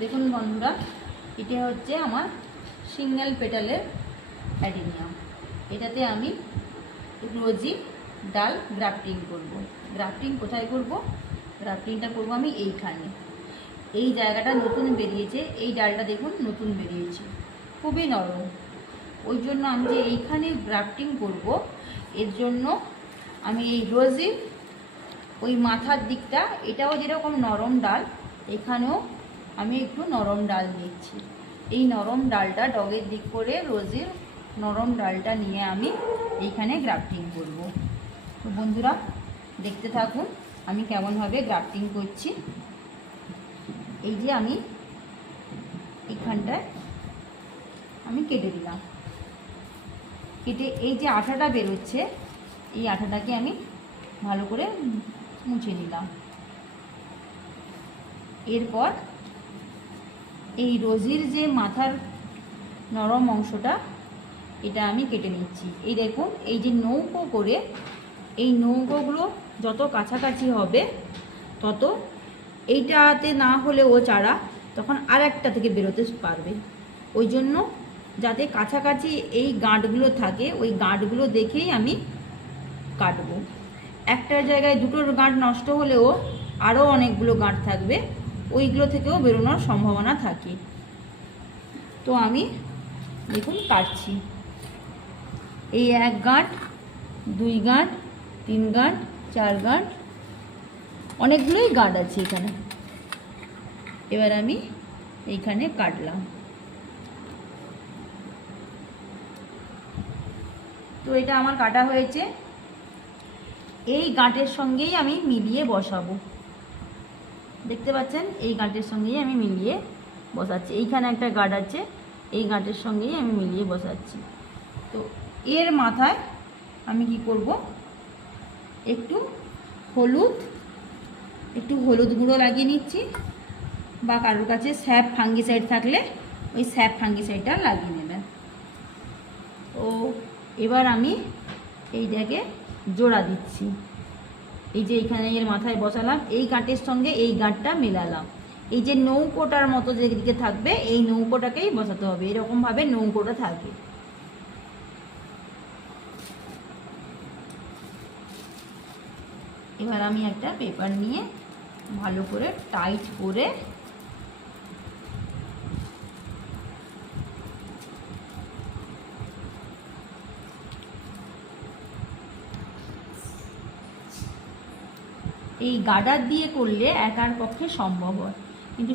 দেখুন বন্ধুরা, এটা হচ্ছে আমার সিঙ্গেল পেটালের অ্যাডিনিয়াম। এটাতে আমি রোজি ডাল গ্রাফটিং করব। গ্রাফটিং কোথায় করব? গ্রাফটিংটা করব আমি এইখানে। এই জায়গাটা নতুন বেরিয়েছে, এই ডালটা দেখুন নতুন বেরিয়েছে, খুবই নরম। ওই জন্য আমি যে এইখানে গ্রাফটিং করব, এর জন্য আমি এই রোজির ওই মাথার দিকটা, এটাও যেরকম নরম ডাল, এখানেও আমি একটু নরম ডাল দিচ্ছি। এই নরম ডালটা ডগের দিক করে রোজির নরম ডালটা নিয়ে আমি এইখানে গ্রাফটিং করব। তো বন্ধুরা দেখতে থাকুন আমি কেমনভাবে গ্রাফটিং করছি। এই যে আমি এইখানটায় আমি কেটে দিলাম, কেটে এই যে আঠাটা বেরোচ্ছে, এই আঠাটাকে আমি ভালো করে মুছে নিলাম। এরপর এই রোজির যে মাথার নরম অংশটা, এটা আমি কেটে নিচ্ছি। এই দেখুন, এই যে নৌকো করে, এই নৌকোগুলো যত কাছাকাছি হবে তত এইটাতে না হলে ও চারা তখন আর একটা থেকে বেরোতে পারবে। ওই জন্য যাতে কাছাকাছি এই গাঁটগুলো থাকে, ওই গাঁটগুলো দেখেই আমি কাটবো। একটা জায়গায় দুটোর গাঁট নষ্ট হলেও আরও অনেকগুলো গাঁট থাকবে, ওইগুলো থেকেও বেরোনোর সম্ভাবনা থাকে। তো আমি দেখুন কাটছি। এই এক গাঁট, দুই গাঁট, তিন গাঁট, চার গাঁট, অনেকগুলোই গাঁট আছে এখানে। এবার আমি এইখানে কাটলাম। তো এটা আমার কাটা হয়েছে। এই গাঁটের সঙ্গেই আমি মিলিয়ে বসাবো। দেখতে পাচ্ছেন, এই গাঁটের সঙ্গেই আমি মিলিয়ে বসাচ্ছি। এইখানে একটা গাঁট আছে, এই গাঁটের সঙ্গেই আমি মিলিয়ে বসাচ্ছি। তো এর মাথায় আমি কি করব, একটু হলুদ গুঁড়ো লাগিয়ে নিচ্ছি, বা কারোর কাছে স্যাপ ফাঙ্গিসাইড থাকলে ওই স্যাপ ফাঙ্গিসাইডটা লাগিয়ে নেবেন। তো এবার আমি এইটাকে জোড়া দিচ্ছি। এই যে এইখানে এর মাথায় বসালাম, এই গাঁটের সঙ্গে এই গাঁটটা মেলালাম। এই যে নৌকোটার মতো যেদিকে থাকবে, এই নৌকোটাকেই বসাতে হবে, এরকমভাবে নৌকোটা থাকে। এবার আমি একটা পেপার নিয়ে ভালো করে টাইট করে এই গার্ডার দিয়ে করলে একার পক্ষে সম্ভব হয়, কিন্তু